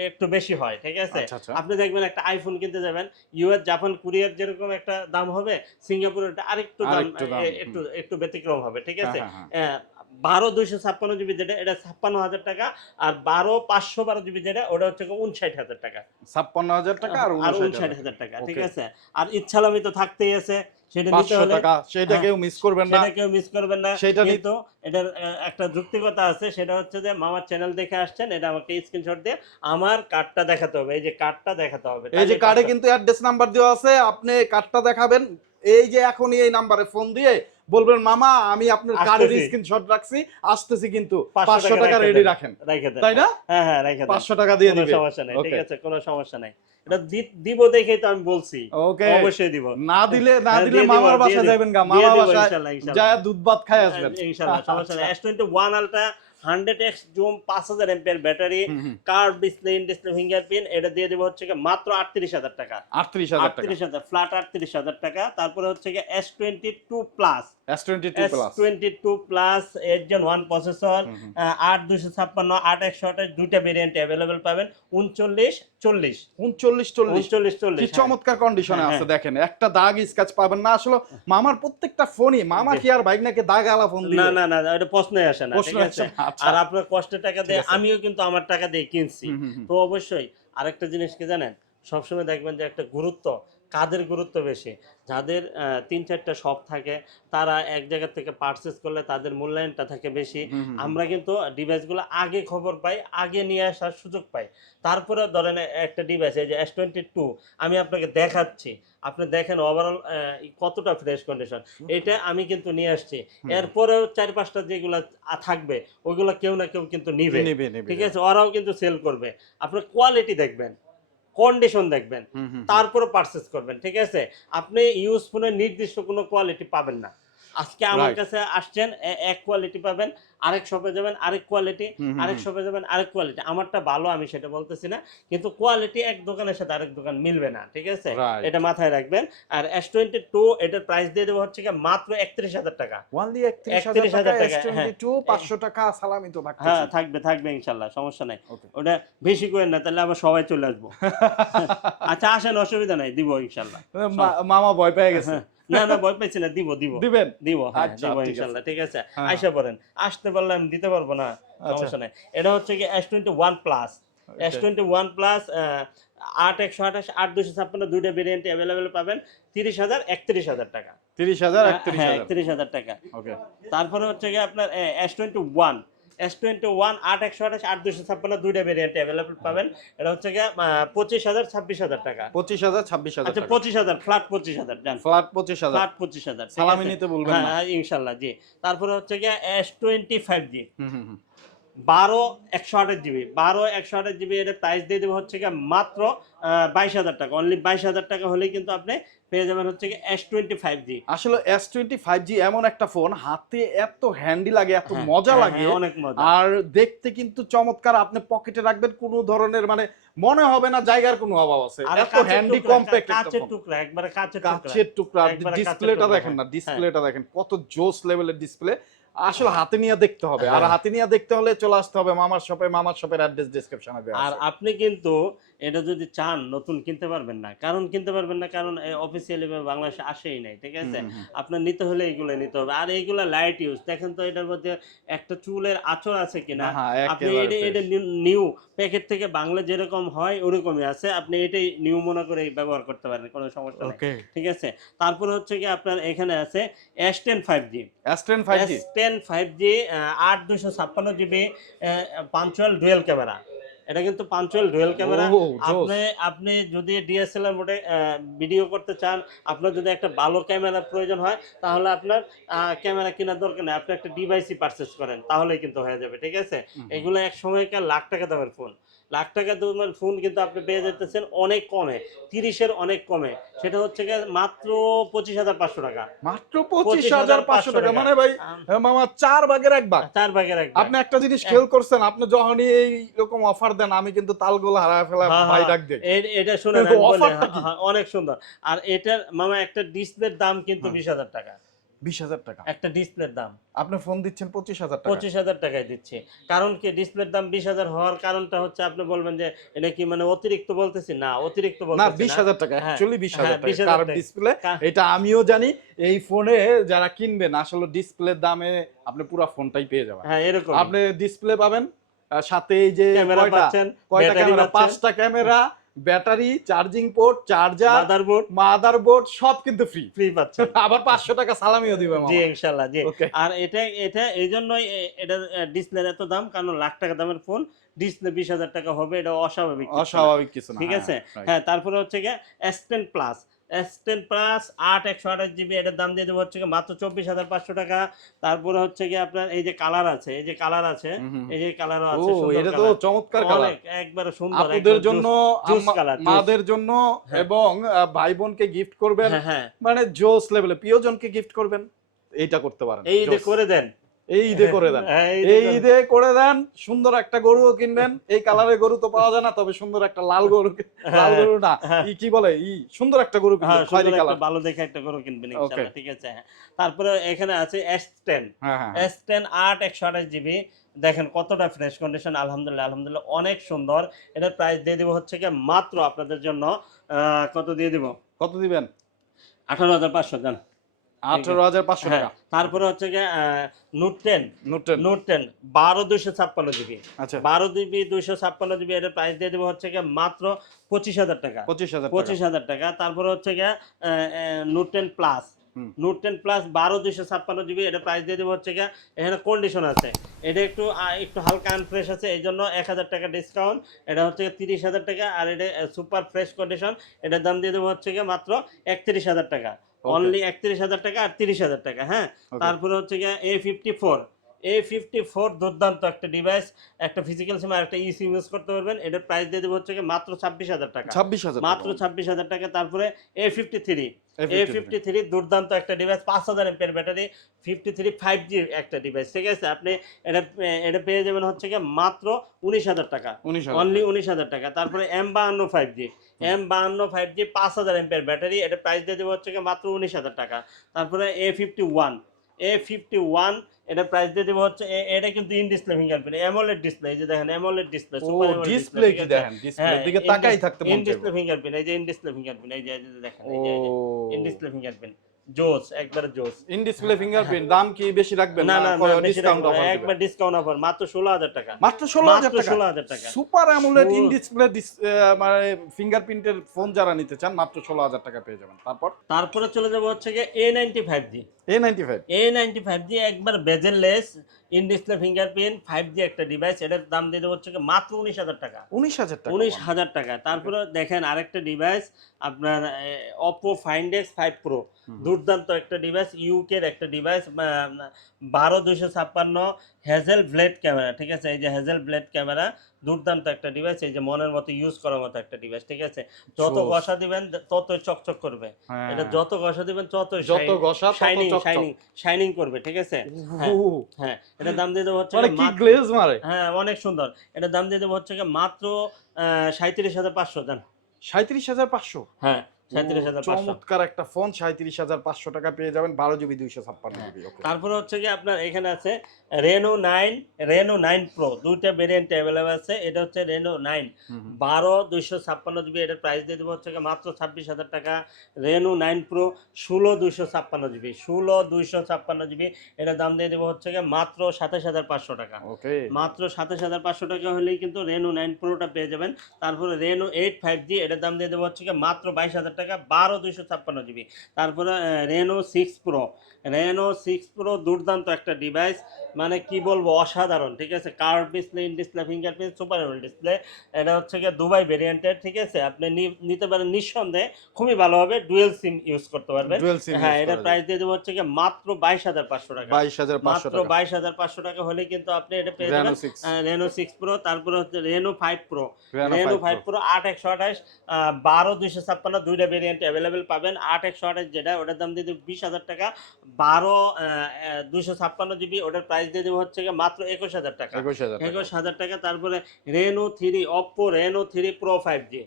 A: একটু বেশি হয় ঠিক আছে?
B: আচ্ছা আচ্ছা।
A: আপনি দেখবেন একটা আইফোন কিনতে যাবেন ইউএস জাপান কোরিয়ার যেরকম একটা দাম হবে সিঙ্গাপুরের আরেকটু দাম একটু একটু ব্যতিক্রম হবে ঠিক আছে?
B: হ্যাঁ, হ্যাঁ, হ্যাঁ।
A: বারো দুইশো ছাপ্পান্ন জিবি যেটা এটা ছাপ্পান্ন হাজার টাকা আর বারো পাঁচশো বারো জিবি যেটা ওটা হচ্ছে উনষাট হাজার টাকা।
B: ছাপ্পান্ন হাজার টাকা আর উনষাট হাজার
A: টাকা। ঠিক আছে? আর ইচ্ছালামি তো থাকতেই আছে সেটা নিতে হলে
B: টাকা। সেটা
A: হ্যাঁ।
B: কেউ মিস করবেন না।
A: সেটা কেউ মিস করবেন না।
B: সেটা
A: কিন্তু এটার একটা যুক্তিকতা আছে সেটা হচ্ছে যে মামার চ্যানেল দেখে আসছেন এটা আমাকে স্ক্রিনশট দিয়ে আমার কার্ডটা দেখাতে হবে। এই যে কার্ডটা দেখাতে হবে
B: এই যে কার্ডে কিন্তু অ্যাড্রেস নাম্বার দেওয়া আছে আপনি কার্ডটা দেখাবেন। এই যে এখনই এই নাম্বারে ফোন দিয়ে বলবেন মামা আমি আপনার কার্ডের। স্ক্রিনশট রাখছি আসতেছি কিন্তু
A: পাঁচশো
B: পাঁচশো
A: টাকা
B: টাকা রেডি রাখেন। তাই না?
A: হ্যাঁ হ্যাঁ রেখে দেন।
B: পাঁচশো টাকা দিয়ে
A: কোনো
B: দিবে।
A: সমস্যা নাই ঠিক আছে কোনো সমস্যা নাই। এটা দিব দেখেই তো আমি বলছি।
B: ওকে
A: অবশ্যই দিব।
B: না দিলে না
A: হ্যাঁ,
B: দিলে মামার বাসা যাবেন গা।
A: দিয়ে
B: মামা
A: দিব
B: বাসায়
A: ইনশাল্লাহ, ইনশাল্লাহ।
B: যায় দুধ ভাত খাই আসবেন।
A: ইনশাল্লাহ সমস্যা নাই। S twenty one ultra hundred X zoom পাঁচ হাজার ampere battery. Curved display in display fingerprint এটা দিয়ে দেবো হচ্ছে মাত্র আটত্রিশ হাজার টাকা।
B: আটত্রিশ হাজার টাকা।
A: আটত্রিশ হাজার ফ্ল্যাট আটত্রিশ হাজার টাকা। তারপরে হচ্ছে S twenty two plus
B: S twenty two
A: S
B: plus
A: twenty two plus eight gen one processor
B: hmm, hmm.
A: আট দুশো ছাপ্পান্ন আট একশো আঠাশ দুইটা ভেরিয়েন্ট অ্যাভেলেবেল পাবেন উনচল্লিশ চল্লিশ।
B: উনচল্লিশ চল্লিশ।
A: উনচল্লিশ চল্লিশ
B: কি চমৎকার কন্ডিশনে
A: হ্যাঁ,
B: আছে দেখেন একটা দাগ স্কেচ পাবেন না আসলে মামার প্রত্যেকটা ফোনই মামা কি আর বাইক নাকি দাগ আলা ফোন
A: না
B: দিবে
A: না না এটা প্রশ্নই আসে না
B: প্রশ্ন
A: ঠিক আছে
B: আসে না, আচ্ছা।
A: আর আপনার কষ্টের টাকা দিয়ে আমিও কিন্তু আমার টাকা দিয়ে কিনছি। তো অবশ্যই আরেকটা জিনিস কি জানেন? সবসময় দেখবেন যে একটা গুরুত্ব কাদের গুরুত্ব বেশি? যাদের তিন চারটা শপ থাকে তারা এক জায়গা থেকে পারচেস করলে তাদের মূল্যায়নটা থাকে বেশি। আমরা কিন্তু ডিভাইসগুলো আগে খবর পাই আগে নিয়ে আসার সুযোগ পাই। তারপরে ধরেন একটা ডিভাইস এই যে এস টোয়েন্টি টু আমি আপনাকে দেখাচ্ছি। আপনি দেখেন ওভারঅল কতটা ফ্রেশ কন্ডিশন এটা আমি কিন্তু নিয়ে আসছি। এরপরেও চার পাঁচটা যেগুলো থাকবে ওইগুলো কেউ না কেউ কিন্তু নিবে। ঠিক আছে? ওরাও কিন্তু সেল করবে। আপনার কোয়ালিটি দেখবেন। কন্ডিশন দেখবেন। তারপরে পারচেস করবেন ঠিক আছে? আপনি ইউজ ফোনের নির্দিষ্ট কোনো কোয়ালিটি পাবেন না। আজকে আমার কাছে আসছেন এক কোয়ালিটি পাবেন আরেক শপে যাবেন আরেক কোয়ালিটি আরেক শপে যাবেন আরেক কোয়ালিটি আমারটা ভালো আমি সেটা বলতেছি না। কিন্তু কোয়ালিটি এক দোকানের সাথে আরেক দোকান মিলবে না ঠিক আছে? এটা মাথায় রাখবেন। আর এস টোয়েন্টি টু এটার প্রাইস দিয়ে দেবো হচ্ছে কি মাত্র একত্রিশ হাজার টাকা।
B: Only 31,000
A: 31,000
B: টাকা,
A: হ্যাঁ।
B: S22, 500 টাকা সালামি তো।
A: হ্যাঁ থাকবে থাকবে ইনশাল্লাহ সমস্যা নাই। ওটা বেশি করে না তাহলে আবার সবাই চলে আসব। আচ্ছা আসেন অসুবিধা নাই দিব ইনশাল্লাহ।
B: মামা ভয় পেয়ে গেছে।
A: হ্যাঁ। না না ভয় পাইছি না দিব দিব।
B: দিবেন?
A: দিব হ্যাঁ
B: আচ্ছা,
A: দিব
B: ঠিক আছে।
A: ঠিক আছে।
B: হ্যাঁ।
A: আইসা পড়েন। আসতে পারলে আমি দিতে পারব না
B: আচ্ছা।
A: সমস্যা নাই। এটা হচ্ছে কি S twenty one plus S twenty one plus আট একশো আঠাশ আট দুশো ছাপ্পান্ন দুইটা ভেরিয়েন্ট অ্যাভেলেবেল পাবেন। তিরিশ হাজার একত্রিশ হাজার টাকা।
B: তিরিশ হাজার
A: হ্যাঁ
B: একত্রিশ হাজার।
A: টাকা।
B: ওকে
A: তারপরে হচ্ছে গিয়ে আপনার S twenty one S twenty one আট একশো আঠাশ আট দুশো ছাপ্পান্ন দুইটা ভেরিয়েন্ট অ্যাভেলেবল পাবেন। এটা হচ্ছে গিয়ে পঁচিশ হাজার ছাব্বিশ হাজার টাকা।
B: পঁচিশ হাজার ছাব্বিশ হাজার
A: আচ্ছা পঁচিশ হাজার ফ্ল্যাট পঁচিশ হাজার জান।
B: ফ্ল্যাট পঁচিশ হাজার।
A: ফ্ল্যাট পঁচিশ হাজার
B: সালামি নিতে বলবেন
A: হ্যাঁ ইনশাল্লাহ জি। তারপরে হচ্ছে গিয়ে এস টোয়েন্টি ফাইভ জি। বারো একশো আঠাশ জিবি। বারো একশো আঠাশ জিবি এটা প্রাইস দিয়ে দেবো হচ্ছে গিয়ে মাত্র বাইশ হাজার টাকা। অনলি বাইশ হাজার টাকা হলেই কিন্তু আপনি পেয়ে যাবেন হচ্ছে এস টোয়েন্টি ফাইভ জি
B: আসলে এস টোয়েন্টি ফাইভ জি এমন একটা ফোন হাতে এত হ্যান্ডি লাগে এত
A: হ্যাঁ,
B: মজা লাগে
A: অনেক মজা।
B: আর দেখতে কিন্তু চমৎকার আপনি পকেটে রাখবেন কোনো ধরনের মানে মনে হবে না জায়গার কোনো অভাব আছে। এত হ্যান্ডি কম্প্যাক্ট
A: কাঁচের টুকরা একবারে কাঁচের টুকরা।
B: কাচের টুকরা ডিসপ্লেটা দেখেন না
A: হ্যাঁ।
B: ডিসপ্লেটা দেখেন কত জোস লেভেলের ডিসপ্লে আসলে হাতে নিয়ে দেখতে হবে আর
A: হ্যাঁ।
B: হাতে নিয়ে দেখতে হলে চলে আসতে হবে মামার শপে মামার শপের অ্যাড্রেস ডেসক্রিপশনে দেওয়া
A: আর আপনি কিন্তু এটা যদি চান নতুন কিনতে পারবেন না। কারণ কিনতে পারবেন না কারণ অফিসিয়ালি বাংলাদেশে আসেই নাই ঠিক আছে? আপনার নিতে হলে এগুলো নিতে হবে। আর এইগুলো লাইট ইউজ দেখেন তো এটার মধ্যে একটা চুলের আঁচড় আছে কিনা?
B: হ্যাঁ,
A: আপনি এটা এটা নিউ প্যাকেট থেকে বাংলা যেরকম হয় ওরকমই আছে। আপনি এটাই নিউ মনে করে ব্যবহার করতে পারেন কোনো সমস্যা নেই। ঠিক আছে? তারপরে হচ্ছে কি আপনার এখানে আছে S ten five G
B: S ten five G
A: ten five G আট দুশো ছাপ্পান্ন জিবি পাঞ্চুয়াল ডুয়েল ক্যামেরা এটা কিন্তু পাঞ্চুয়াল ডুয়েল ক্যামেরা আপনি আপনি যদি ডিএসএলআর মোডে ভিডিও করতে চান আপনার যদি একটা ভালো ক্যামেরা প্রয়োজন হয় তাহলে আপনার ক্যামেরা কেনার দরকার নেই। আপনি একটা ডিভাইসই পারচেস করেন তাহলেই কিন্তু হয়ে যাবে ঠিক আছে? এগুলো এক সময়কার লাখ টাকা দামের ফোন লাখ টাকা দামের ফোন কিন্তু আপনি পেয়ে যেতেছেন অনেক কমে তিরিশের অনেক কমে। সেটা হচ্ছে মাত্র পঁচিশ হাজার পাঁচশো টাকা।
B: মাত্র পঁচিশ হাজার পাঁচশো টাকা। মানে ভাই হ্যাঁ, মামা চার ভাগের এক ভাগ।
A: চার ভাগের এক
B: আপনি একটা জিনিস খেয়াল করছেন আপনি যখনই এই রকম অফার দেন আমি কিন্তু তালগুলো হারায় ফেলা
A: হ্যাঁ,
B: ভাই
A: হ্যাঁ।
B: ডাক দিই
A: এটা শুনে অনেক সুন্দর। আর এটার মামা একটা ডিসপ্লের দাম কিন্তু। বিশ হাজার টাকা।
B: বিশ হাজার টাকা।
A: একটা ডিসপ্লের দাম।
B: আপনি ফোন দিচ্ছেন পঁচিশ হাজার টাকা।
A: পঁচিশ হাজার টাকায় দিচ্ছে। কারণ কি ডিসপ্লের দাম বিশ হাজার হওয়ার কারণটা হচ্ছে আপনি বলবেন যে এটা কি মানে অতিরিক্ত বলতেছি? না অতিরিক্ত
B: না বিশ হাজার টাকা
A: হ্যাঁ,
B: অ্যাকচুয়ালি বিশ
A: হ্যাঁ,
B: হাজার টাকা। ডিসপ্লে এটা আমিও জানি এই ফোনে যারা কিনবেন আসলে ডিসপ্লের দামে আপনি পুরো ফোনটাই পেয়ে যাবেন।
A: হ্যাঁ এরকম
B: আপনি ডিসপ্লে পাবেন সাথে এই যে
A: ক্যামেরা পাচ্ছেন
B: কয়টা ক্যামেরা? পাঁচটা camera battery charging port charger
A: motherboard
B: motherboard সব কিন্তু ফ্রি
A: ফ্রি পাচ্ছেন।
B: আবার পাঁচশো টাকা সালামিও দিবে
A: জি ইনশাল্লাহ জি। আর এটা এটা এই জন্যই এটা এটার ডিসপ্লের এত দাম কারণ লাখ টাকা দামের ফোন ডিসপ্লে বিশ হাজার টাকা হবে এটা অস্বাভাবিক
B: অস্বাভাবিক কিছু না
A: ঠিক
B: হ্যাঁ,
A: আছে? হ্যাঁ তারপরে হচ্ছে গিয়ে S ten plus S ten plus আট একশো আঠাশ জিবি এটার দাম দিয়ে দেবো হচ্ছে মাত্র চব্বিশ হাজার পাঁচশো টাকা তারপরে হচ্ছে গিয়ে আপনার এই যে কালার আছে এই যে কালার আছে। এই যে কালারও
B: ও
A: আছে
B: এটা তো চমৎকার কালার
A: একবারে সুন্দর একদম
B: জন্য
A: কালার
B: মাদের জন্য
A: হ্যাঁ।
B: এবং ভাই বোনকে গিফট করবেন
A: হ্যাঁ হ্যাঁ
B: মানে জোস লেভেলে প্রিয়জনকে গিফট করবেন এইটা করতে পারেন
A: এই
B: জোস।
A: করে দেন
B: এই ঈদে করে দেন।
A: হ্যাঁ, এই ঈদে করে-
B: দেন সুন্দর একটা গরুও কিনবেন। এই কালারের গরু তো পাওয়া যায় না তবে সুন্দর একটা লাল গরু লাল গরু না
A: হ্যাঁ।
B: ই কি বলে ই সুন্দর একটা গরু
A: হ্যাঁ
B: কিনবেন খয়েরি কালার।
A: ভালো দেখে একটা গরু কিনবেন ইনশাআল্লাহ ঠিক আছে হ্যাঁ। তারপরে এখানে আছে এস টেন
B: হ্যাঁ হ্যাঁ
A: এস টেন আট একশো আঠাশ জিবি। দেখেন কতটা ফ্রেশ কন্ডিশন আলহামদুলিল্লাহ আলহামদুলিল্লাহ অনেক সুন্দর। এটার প্রাইস দিয়ে দিব হচ্ছে কি মাত্র আপনাদের জন্য আহ, কত দিয়ে দিব?
B: কত দিবেন?
A: আঠারো হাজার পাঁচশো জান।
B: আঠারো হাজার পাঁচশো
A: হ্যাঁ
B: টাকা।
A: তারপরে হচ্ছে গিয়ে note ten
B: note ten
A: note ten বারো দুইশো ছাপ্পান্ন জিবি।
B: আচ্ছা।
A: বারো জিবি দুইশো ছাপ্পান্ন জিবি এটার প্রাইস দিয়ে দেবো হচ্ছে গিয়ে মাত্র পঁচিশ হাজার টাকা।
B: পঁচিশ হাজার
A: পঁচিশ হাজার টাকা। তারপরে হচ্ছে গিয়ে note ten plus
B: hmm.
A: Note ten plus বারো দুইশো ছাপ্পান্ন জিবি এটা প্রাইস দিয়ে দেবো হচ্ছে গিয়ে এখানে কন্ডিশন আছে। এটা একটু একটু হালকা আনফ্রেশ আছে এই জন্য এক হাজার টাকা ডিসকাউন্ট এটা হচ্ছে তিরিশ হাজার টাকা আর এটা সুপার ফ্রেশ কন্ডিশন এটার দাম দিয়ে দেবো হচ্ছে গিয়ে মাত্র একত্রিশ হাজার টাকা. অনলি একত্রিশ হাজার টাকা আর তিরিশ হাজার টাকা হ্যাঁ? তারপরে হচ্ছে গিয়ে A fifty four A fifty four দুর্দান্ত একটা ডিভাইস একটা ফিজিক্যাল সিম আর একটা ই সিম ইউজ করতে পারবেন। এটার প্রাইস দিয়ে দেবো হচ্ছে মাত্র ছাব্বিশ হাজার টাকা।
B: ছাব্বিশ হাজার
A: মাত্র ছাব্বিশ হাজার টাকা তারপরে A fifty three A fifty three দুর্দান্ত একটা ডিভাইস পাঁচ হাজার এমপের battery fifty three five G একটা ডিভাইস ঠিক আছে? আপনি এটা এটা পেয়ে যাবেন হচ্ছে গিয়ে মাত্র উনিশ হাজার টাকা। অনলি উনিশ হাজার টাকা। তারপরে এম বাহান্ন ফাইভ জি এম বাহান্ন ফাইভ জি পাঁচ হাজার এমপের ব্যাটারি। এটা প্রাইস দিয়ে দেবো হচ্ছে মাত্র উনিশ হাজার টাকা। তারপরে A fifty one A fifty one এটা প্রাইস দিয়ে দেবো হচ্ছে এটা কিন্তু in display fingerprint AMOLED display এই যে দেখেন অ্যামোলেড ডিসপ্লে
B: ও ডিসপ্লে কি দেখেন ডিসপ্লে দিকে তাকাই থাকতে মন
A: ইন ডিসপ্লে ফিঙ্গারপ্রিন্ট এই যে ইন ডিসপ্লে ফিঙ্গারপ্রিন্ট এই যে দেখেন এই যে ইন ডিসপ্লে ফিঙ্গারপ্রিন্ট জোস একবার জোস।
B: ইন ডিসপ্লে ফিঙ্গারপ্রিন্ট দাম কি বেশি রাখবেন
A: না না
B: ডিসকাউন্ট অফার
A: একবার ডিসকাউন্ট অফার মাত্র ষোলো হাজার টাকা।
B: মাত্র ষোলো হাজার
A: মাত্র
B: টাকা?
A: ষোলো হাজার টাকা।
B: সুপার অ্যামোলেড ইন ডিসপ্লে মানে ফিঙ্গারপ্রিন্টের ফোন যারা নিতে চান মাত্র ষোলো হাজার টাকা পেয়ে যাবেন। তারপর?
A: তারপরে চলে যাব হচ্ছে গিয়ে A ninety five G
B: A ninety five
A: A ninety five G in display fingerprint five G একটা ডিভাইস এটার দাম দিয়ে দেবো হচ্ছে কি মাত্র উনিশ হাজার টাকা।
B: উনিশ হাজার টাকা।
A: উনিশ হাজার টাকা। তারপরে দেখেন আরেকটা ডিভাইস আপনার অপো ফাইন্ডেক্স ফাইভ প্রো দুর্দান্ত একটা ডিভাইস ইউকের একটা ডিভাইস বারো দুশো ছাপ্পান্ন হ্যাজেল ব্লেড ক্যামেরা ঠিক আছে? এই যে হ্যাজেল ব্লেড ক্যামেরা দুর্দান্ত একটা ডিভাইস এই যে মনের মতো ইউজ করার মতো একটা ডিভাইস ঠিক আছে? যত। ঘষা দিবেন ততই চকচক করবে।
B: হ্যাঁ।
A: এটা যত ঘষা দিবেন তত
B: যত ঘষা
A: শাইনিং শাইনিং শাইনিং করবে ঠিক আছে? হ্যাঁ। হ্যাঁ। এটা দাম দিয়ে দেবো হচ্ছে
B: মানে কি গ্লেজ মারে?
A: হ্যাঁ অনেক সুন্দর। এটা দাম দিয়ে দেবো হচ্ছে মাত্র সাঁত্রিশ হাজার পাঁচশো দেন
B: সাঁত্রিশ হাজার পাঁচশো?
A: হ্যাঁ।
B: চমৎকার একটা ফোন সাঁত্রিশ হাজার পাঁচশো টাকা পেয়ে যাবেন বারো জিবি দুইশো ছাপ্পান্ন
A: হ্যাঁ।
B: জিবি
A: তারপরে হচ্ছে কি আপনার এখানে আছে Reno nine Reno nine pro দুইটা ভেরিয়েন্ট অ্যাভেলেবল আছে এটা হচ্ছে রেনো নাইন বারো দুইশো ছাপ্পান্ন জিবি এটার প্রাইস দিয়ে দেবো হচ্ছে মাত্র ছাব্বিশ হাজার টাকা। রেনো নাইন প্রো ষোলো দুইশো ছাপ্পান্ন জিবি ষোলো দুইশো ছাপ্পান্ন জিবি এটার দাম দিয়ে দেবো হচ্ছে মাত্র সাতাশ হাজার পাঁচশো টাকা।
B: ওকে
A: মাত্র সাতাশ হাজার পাঁচশো টাকা হলেই কিন্তু রেনো নাইন প্রোটা পেয়ে যাবেন। তারপরে রেনো এইট ফাইভ জি এটার দাম দিয়ে দেবো হচ্ছে মাত্র বাইশ হাজার টাকা বারো দুইশো ছাপ্পান্ন জিবি। তারপরে Reno six pro Reno six pro দুর্দান্ত একটা ডিভাইস মানে কি বলব অসাধারণ ঠিক আছে? Curve display in display fingerprint super display এটা হচ্ছে গিয়ে দুবাই ভেরিয়েন্টের ঠিক আছে? আপনি নিতে পারেন নিঃসন্দেহে খুবই ভালো হবে ডুয়েল সিম ইউজ করতে পারবেন। হ্যাঁ এটার প্রাইস দিয়ে দেবো হচ্ছে গিয়ে মাত্র বাইশ হাজার পাঁচশো টাকা।
B: বাইশ হাজার
A: মাত্র বাইশ হাজার পাঁচশো টাকা হলে কিন্তু আপনি এটা পেয়ে যাবেন। রেনো সিক্স প্রো তারপরে হচ্ছে Reno five pro
B: Reno
A: five pro আট একশো আঠাশ বারো দুইশো ছাপ্পান্ন দুইটা ভেরিয়েন্ট অ্যাভেলেবেল পাবেন। আট একশো আঠাশ যেটা ওটার দাম দিয়ে দেবো বিশ হাজার টাকা। বারো দুশো ছাপ্পান্ন জিবি ওটার প্রাইস দিয়ে দেবো হচ্ছে গিয়ে মাত্র একুশ হাজার টাকা।
B: একুশ হাজার টাকা।
A: একুশ হাজার টাকা তারপরে Reno three Oppo Reno three pro five G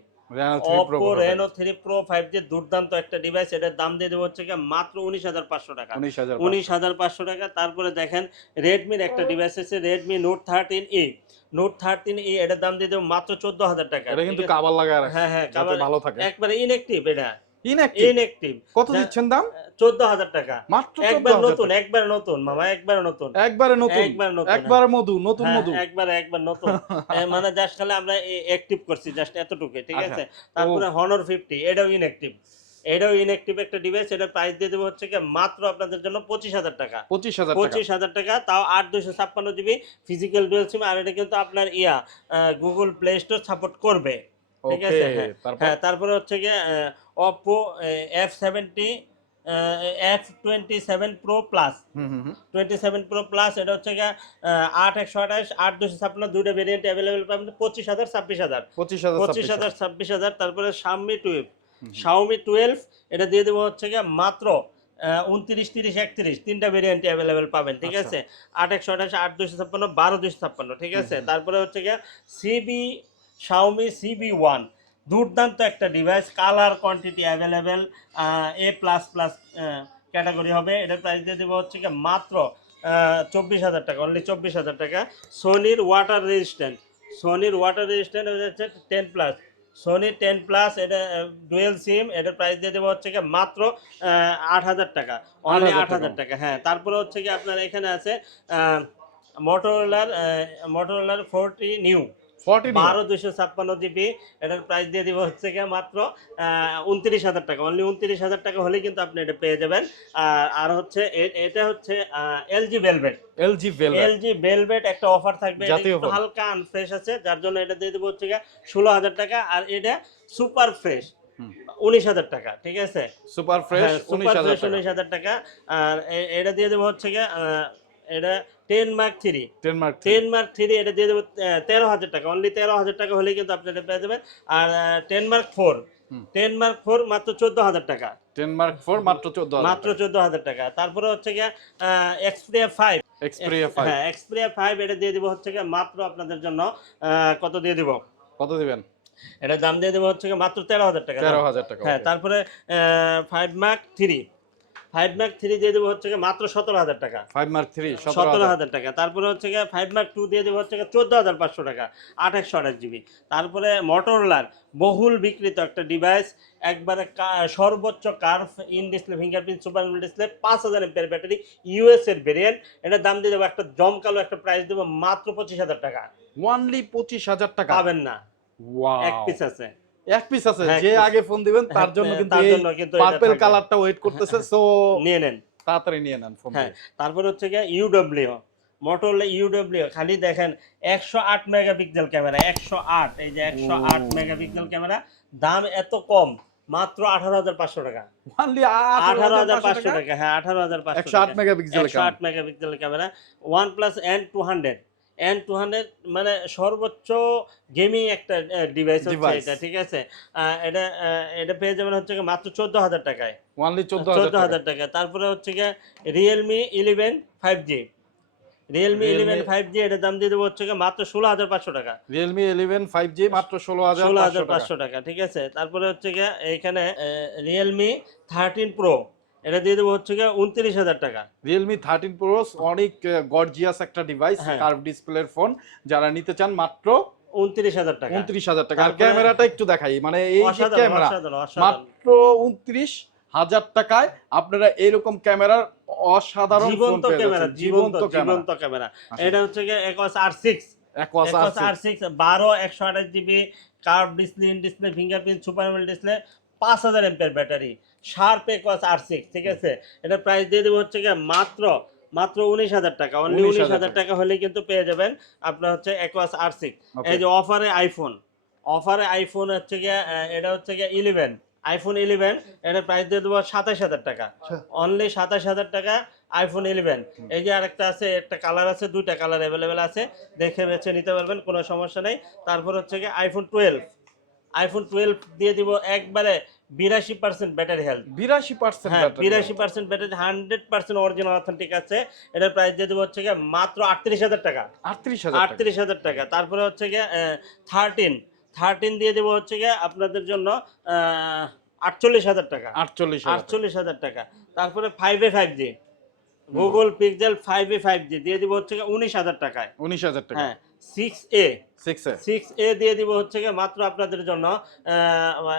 B: Reno three pro
A: five G দুর্দান্ত একটা ডিভাইস এটার দাম দিয়ে দেবো হচ্ছে গিয়ে মাত্র উনিশ হাজার পাঁচশো টাকা।
B: উনিশ হাজার
A: উনিশ হাজার পাঁচশো টাকা তারপরে দেখেন রেডমির একটা ডিভাইস আছে Redmi note thirteen A note thirteen A এটার দাম দিয়ে দেবো মাত্র চোদ্দ হাজার টাকা।
B: এটা কিন্তু কাবার লাগা
A: হ্যাঁ হ্যাঁ কাবার-
B: ভালো থাকে।
A: একবারে ইনএক্টিভ এটা।
B: ইনঅ্যাক্টিভ
A: ইনএক্টিভ
B: কত দিচ্ছেন দাম?
A: চোদ্দ হাজার টাকা।
B: মাত্র
A: একবার নতুন একবার নতুন মামা একবার নতুন।
B: একবারে নতুন।
A: একবার নতুন
B: একবারে মধু নতুন মধু।
A: একবার একবার নতুন। মানে জাস্ট খালি আমরা অ্যাক্টিভ করছি জাস্ট এতটুকু ঠিক। আছে? তারপরে হনর ফিফটি এটাও ইনঅ্যাক্টিভ এটাও ইনঅ্যাক্টিভ একটা ডিভাইস এটার প্রাইস দিয়ে দেবো হচ্ছে কি মাত্র আপনাদের জন্য পঁচিশ হাজার টাকা।
B: পঁচিশ হাজার
A: পঁচিশ হাজার টাকা তাও আট দুশো ছাপ্পান্ন জিবি ফিজিক্যাল ডুয়েল সিম আর এটা কিন্তু আপনার yeah Google Play Store support করবে। ঠিক আছে, হ্যাঁ। হ্যাঁ তারপরে হচ্ছে গিয়ে Oppo F seventy F twenty seven pro plus. Twenty seven pro plus এটা হচ্ছে গিয়ে আট একশো আঠাশ আট দুশো ছাপ্পান্ন দুইটা ভেরিয়েন্ট অ্যাভেলেবেল পাবেন পঁচিশ হাজার ছাব্বিশ হাজার।
B: পঁচিশ হাজার
A: পঁচিশ হাজার ছাব্বিশ হাজার তারপরে শাওমি টুয়েলভ। শাওমি টুয়েলভ এটা দিয়ে দেবো হচ্ছে গিয়ে মাত্র উনত্রিশ তিরিশ একত্রিশ তিনটা ভেরিয়েন্ট অ্যাভেলেবেল পাবেন ঠিক
B: আচ্ছা।
A: আছে? আট একশো আঠাশ আট দুশো ছাপ্পান্ন বারো দুশো ছাপ্পান্ন ঠিক আছে? তারপরে হচ্ছে গিয়ে সিবি শাওমি সিবি ওয়ান দুর্দান্ত একটা device colour quantity available A plus plus category হবে। এটার প্রাইস দিয়ে দেবো হচ্ছে কি মাত্র চব্বিশ হাজার টাকা অনলি চব্বিশ হাজার টাকা। সোনির ওয়াটার রেজিস্ট্যান্ট সোনির ওয়াটার রেজিস্ট্যান্ট হচ্ছে ten plus Sony ten plus এটা ডুয়েল সিম এটার প্রাইস দিয়ে দেবো হচ্ছে কি মাত্র আট হাজার টাকা। অনলি আট হাজার টাকা। হ্যাঁ। তারপরে হচ্ছে কি আপনার এখানে আছে মোটরোলার মোটরোলার ফোরটি নিউ বারো দুশো ছাপ্পান্ন জিবি এটার প্রাইস দিয়ে দিব হচ্ছে গিয়ে মাত্র উনত্রিশ হাজার টাকা। অনলি উনত্রিশ হাজার টাকা হলে কিন্তু আপনি এটা পেয়ে যাবেন। আর আর হচ্ছে এটা হচ্ছে LG Velvet
B: LG Velvet
A: LG Velvet একটা অফার থাকবে। এটা
B: জাতীয়
A: একটু
B: offer।
A: হালকা আনফ্রেশ আছে যার জন্য এটা দিয়ে দেবো হচ্ছে গিয়ে ষোলো হাজার টাকা। আর এটা সুপার ফ্রেশ উনিশ হাজার টাকা ঠিক আছে?
B: সুপার ফ্রেশ
A: হ্যাঁ,
B: উনিশ হাজার টাকা।
A: উনিশ হাজার টাকা। আর এটা দিয়ে দেবো হচ্ছে গিয়ে এটা ten mark three
B: ten mark
A: ten mark three এটা দিয়ে দেবো তেরো হাজার টাকা। অনলি তেরো হাজার টাকা কিন্তু আপনি এটা পেয়ে যাবেন। আর ten mark four ten mark four মাত্র চোদ্দ হাজার টাকা।
B: টেন মার্ক ফোর মাত্র চোদ্দ
A: মাত্র চোদ্দ হাজার টাকা। তারপরে হচ্ছে গিয়ে এক্সপ্রিয়া ফাইভ
B: এক্সপিরিয়া ফাইভ
A: হ্যাঁ এক্সপ্রিয়া ফাইভ এটা দিয়ে দিব হচ্ছে গিয়ে মাত্র আপনাদের জন্য কত দিয়ে দিব?
B: কত দিবেন?
A: এটা দাম দিয়ে দেবো হচ্ছে মাত্র তেরো হাজার টাকা।
B: তেরো হাজার টাকা
A: হ্যাঁ তারপরে five mark three five mark three দিয়ে দেবো হচ্ছে মাত্র সতেরো হাজার টাকা।
B: ফাইভ মার্ক থ্রি
A: সতেরো হাজার। টাকা। তারপরে হচ্ছে ফাইভ মার্ক টু দিয়ে দেবো হচ্ছে চোদ্দ হাজার পাঁচশো টাকা আট একশো আঠাশ জিবি। তারপরে মোটরলার বহুল বিক্রিত একটা ডিভাইস একবারে সর্বোচ্চ curve in display fingerprint super display পাঁচ হাজার ব্যাটারি ইউএস এর ভেরিয়েন্ট এটা দাম দিয়ে দেবো একটা জমকালো একটা প্রাইস দেবো মাত্র পঁচিশ হাজার টাকা।
B: ওয়ানলি পঁচিশ হাজার টাকা?
A: পাবেন না।
B: ওয়াও
A: এক পিস আছে।
B: এক পিস আছে
A: হ্যাঁ,
B: যে আগে ফোন দিবেন তার
A: হ্যাঁ,
B: জন্য কিন্তু
A: তার জন্য কিন্তু
B: পার্পল কালারটা ওয়েট করতেছে সো
A: নিয়ে নেন।
B: তাড়াতাড়ি নিয়ে নেন ফোন
A: হ্যাঁ তারপর হচ্ছে গিয়ে ইউডব্লিউ মোটরলা ইউডব্লিউ খালি দেখেন একশো আট মেগাপিক্সেল ক্যামেরা একশো আট এই যে একশো আট। মেগাপিক্সেল ক্যামেরা দাম এত কম মাত্র আঠারো হাজার পাঁচশো টাকা। আঠারো হাজার পাঁচশো টাকা? হ্যাঁ আঠারো হাজার পাঁচশো
B: আট megapixel
A: camera one plus N two hundred N two hundred মানে সর্বোচ্চ গেমিং একটা ডিভাইস হচ্ছে এটা ঠিক আছে? এটা এটা পেয়ে যাবেন হচ্ছে মাত্র চোদ্দ হাজার টাকায়।
B: ওয়ানলি চোদ্দ হাজার
A: টাকা তারপরে হচ্ছে গিয়ে Realme eleven five G Realme
B: Realme-
A: eleven five G এটার দাম দিয়ে দেবো হচ্ছে মাত্র ষোলো হাজার পাঁচশো টাকা।
B: রিয়েলমি ইলেভেন ফাইভ জি মাত্র ষোলো হাজার
A: ষোলো হাজার
B: টাকা।
A: পাঁচশো টাকা ঠিক আছে? তারপরে হচ্ছে গিয়ে এখানে রিয়েলমি থার্টিন প্রো এটা দিয়ে দেবো হচ্ছে গিয়ে উনত্রিশ হাজার টাকা।
B: রিয়েলমি থার্টিন প্রো অনেক গর্জিয়াস একটা ডিভাইস। কার্ভ ডিসপ্লের ফোন যারা নিতে চান মাত্র
A: উনত্রিশ হাজার টাকা।
B: উনত্রিশ হাজার টাকা। আর ক্যামেরাটা একটু দেখাই। মানে এই ক্যামেরা মাত্র উনত্রিশ হাজার টাকায় আপনারা এরকম ক্যামেরার অসাধারণ ফোন
A: জীবন্ত ক্যামেরা জীবন্ত
B: জীবন্ত ক্যামেরা।
A: এটা হচ্ছে একস আর সিক্স
B: R6
A: আর সিক্স বারো একশো আঠাশ GB curve display in display fingerprint super display পাঁচ হাজার এমপের ব্যাটারি শার্প একস আর সিক্স ঠিক আছে? এটা প্রাইস দিয়ে দেবো হচ্ছে গিয়ে মাত্র মাত্র উনিশ হাজার টাকা অনলি উনিশ হাজার টাকা। হলেই কিন্তু পেয়ে যাবেন আপনার হচ্ছে একস আর সিক্স এই যে অফারে আইফোন অফারে আইফোন হচ্ছে গিয়ে এটা হচ্ছে গিয়ে ইলেভেন আইফোন ইলেভেন এটা প্রাইস দিয়ে দেবো সাতাশ হাজার টাকা।
B: আচ্ছা।
A: অনলি সাতাশ হাজার টাকা আইফোন ইলেভেন এই যে আরেকটা আছে একটা কালার আছে দুইটা কালার অ্যাভেলেবেল আছে দেখে বেছে নিতে পারবেন কোনো সমস্যা নেই। তারপর হচ্ছে গিয়ে আইফোন টুয়েলভ আইফোন টুয়েলভ দিয়ে দিব একবারে বিরাশি পার্সেন্ট ব্যাটারি হেলথ
B: বিরাশি পার্সেন্ট
A: হ্যাঁ বিরাশি percent battery hundred percent original authentic আছে। এটার প্রাইস দিয়ে দেবো হচ্ছে গিয়ে মাত্র আটত্রিশ হাজার টাকা।
B: আটত্রিশ হাজার
A: আটত্রিশ হাজার টাকা। তারপরে হচ্ছে গিয়ে থার্টিন থার্টিন দিয়ে দেবো হচ্ছে গিয়ে আপনাদের জন্য আটচল্লিশ হাজার টাকা।
B: আটচল্লিশ
A: আটচল্লিশ হাজার টাকা। তারপরে five A five G Google Pixel five A five G দিয়ে দিব হচ্ছে গিয়ে উনিশ হাজার টাকায়।
B: উনিশ হাজার টাকা।
A: হ্যাঁ সিক্স এ
B: সিক্স এ
A: দিয়ে দিব হচ্ছে গিয়ে মাত্র আপনাদের জন্য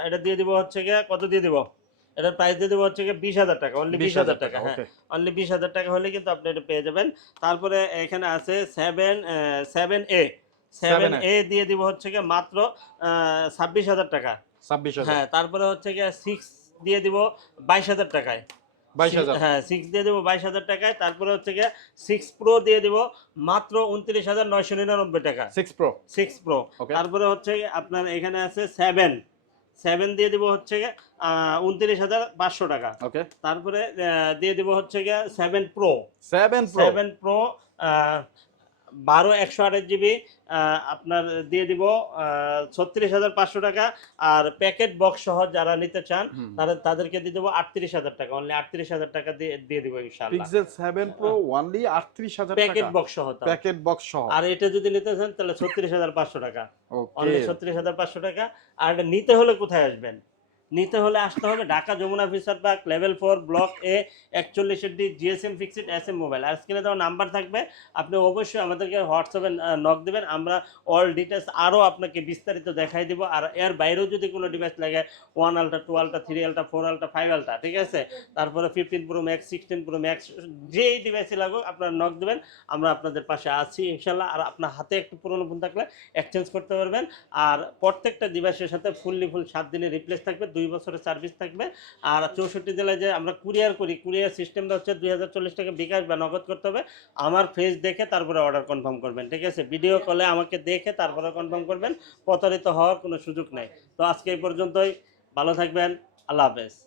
A: এটা দিয়ে দিব হচ্ছে গিয়ে কত দিয়ে দিব? এটার প্রাইস দিয়ে দেবো হচ্ছে গিয়ে বিশ হাজার টাকা অনলি বিশ হাজার টাকা হ্যাঁ। অনলি বিশ হাজার টাকা হলে কিন্তু আপনি এটা পেয়ে যাবেন। তারপরে এখানে আছে seven seven A seven
B: 7A
A: A দিয়ে দিব হচ্ছে গিয়ে মাত্র ছাব্বিশ হাজার টাকা।
B: ছাব্বিশ হাজার।
A: হ্যাঁ তারপরে হচ্ছে গিয়ে সিক্স দিয়ে দিব বাইশ হাজার টাকায়। হ্যাঁ সিক্স দিয়ে দেবো বাইশ হাজার টাকায়। তারপরে হচ্ছে গিয়ে সিক্স প্রো দিয়ে দিব মাত্র উনত্রিশ হাজার নয়শো নিরানব্বই টাকা।
B: সিক্স প্রো
A: সিক্স প্রো তারপরে হচ্ছে আপনার এখানে আছে সেভেন সেভেন দিয়ে দিব হচ্ছে গিয়ে উনত্রিশ হাজার পাঁচশো টাকা।
B: ওকে
A: তারপরে দিয়ে দিব হচ্ছে গিয়ে seven pro
B: seven
A: seven pro বারো একশো আঠাশ জিবি আপনার দিয়ে দিব ছত্রিশ হাজার পাঁচশো টাকা। আর প্যাকেট বক্স সহ যারা নিতে চান তারা তাদেরকে দিয়ে দেবো আটত্রিশ হাজার টাকা। অনলি আটত্রিশ হাজার টাকা দিয়ে দিয়ে দিব ইনশাল্লাহ
B: পিক্সেল সেভেন প্রো ওয়ানলি আটত্রিশ হাজার
A: প্যাকেট বক্স সহ
B: প্যাকেট বক্স সহ।
A: আর এটা যদি নিতে চান তাহলে ছত্রিশ হাজার পাঁচশো টাকা। অনলি ছত্রিশ হাজার পাঁচশো টাকা। আর এটা নিতে হলে কোথায় আসবেন? নিতে হলে আসতে হবে Dhaka Jamuna future park, level four, block A, একচল্লিশের D, GSM fixed S M mobile. আর স্ক্রিনে দেওয়া নাম্বার থাকবে, আপনি অবশ্যই আমাদেরকে হোয়াটসঅ্যাপে নক দেবেন, আমরা অল ডিটেলস আরও আপনাকে বিস্তারিত দেখাই দিব। আর এর বাইরেও যদি কোনো ডিভাইস লাগে ওয়ান আলটা টু আলটা থ্রি আলটা ফোর আলটা ফাইভ আলটা ঠিক আছে? তারপরে fifteen pro max sixteen pro max যেই ডিভাইসই লাগুক, আপনারা নক দেবেন, আমরা আপনাদের পাশে আছি ইনশাল্লাহ আর আপনার হাতে একটু পুরোনো ফোন থাকলে এক্সচেঞ্জ করতে পারবেন। আর প্রত্যেকটা ডিভাইসের সাথে ফুললি ফুল সাত দিনের রিপ্লেস থাকবে। দুই বছরের সার্ভিস থাকবে। আর চৌষট্টি জেলায় যে আমরা কুরিয়ার করি কুরিয়ার সিস্টেমটা হচ্ছে দুই হাজার চল্লিশ টাকা বিকাশ বা নগদ করতে হবে। আমার ফেস দেখে তারপরে অর্ডার কনফার্ম করবেন, ঠিক আছে? ভিডিও কলে আমাকে দেখে তারপরে কনফার্ম করবেন। প্রতারিত হওয়ার কোনো সুযোগ নেই। তো আজকে এই পর্যন্তই। ভালো থাকবেন। আল্লাহ হাফেজ।